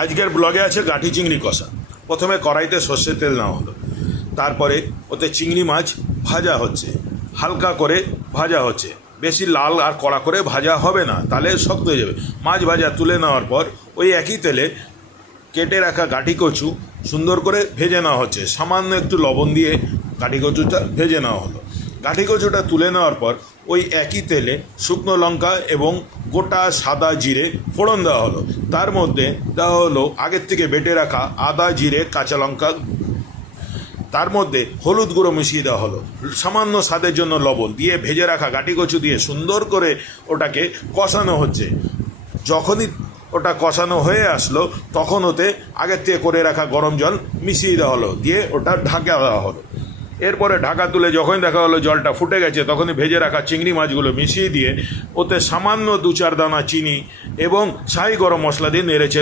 আজকের ব্লগে আছে গাঠি চিংড়ি কষা। প্রথমে কড়াইতে সর্ষের তেল নেওয়া হলো, তারপরে ওতে চিংড়ি মাছ ভাজা হচ্ছে, হালকা করে ভাজা হচ্ছে, বেশি লাল আর কড়া করে ভাজা হবে না, তাহলে শক্ত হয়ে যাবে। মাছ ভাজা তুলে নেওয়ার পর ওই একই তেলে কেটে রাখা গাঠি কচু সুন্দর করে ভেজে নেওয়া হচ্ছে, সামান্য একটু লবণ দিয়ে গাঠি কচুটা ভেজে নেওয়া হলো। গাঠি কচুটা তুলে নেওয়ার পর ওই একই তেলে শুকনো লঙ্কা এবং গোটা সাদা জিরে ফোড়ন দেওয়া হলো। তার মধ্যে দেওয়া হলো আগের থেকে বেটে রাখা আদা, জিরে, কাঁচা লঙ্কা। তার মধ্যে হলুদ গুঁড়ো মিশিয়ে দেওয়া হলো, সামান্য স্বাদের জন্য লবণ দিয়ে ভেজে রাখা গাঠি কচু দিয়ে সুন্দর করে ওটাকে কষানো হচ্ছে। যখনই ওটা কষানো হয়ে আসলো তখন ওতে আগের থেকে করে রাখা গরম জল মিশিয়ে দেওয়া হলো, দিয়ে ওটা ঢাকা দেওয়া হলো। এরপরে ঢাকা তুলে যখন দেখা হলো জলটা ফুটে গেছে, তখনই ভেজে রাখা চিংড়ি মাছগুলো মিশিয়ে দিয়ে ওতে সামান্য 2-4 দানা চিনি এবং শাহি গরম মশলা দিয়ে নেড়েছে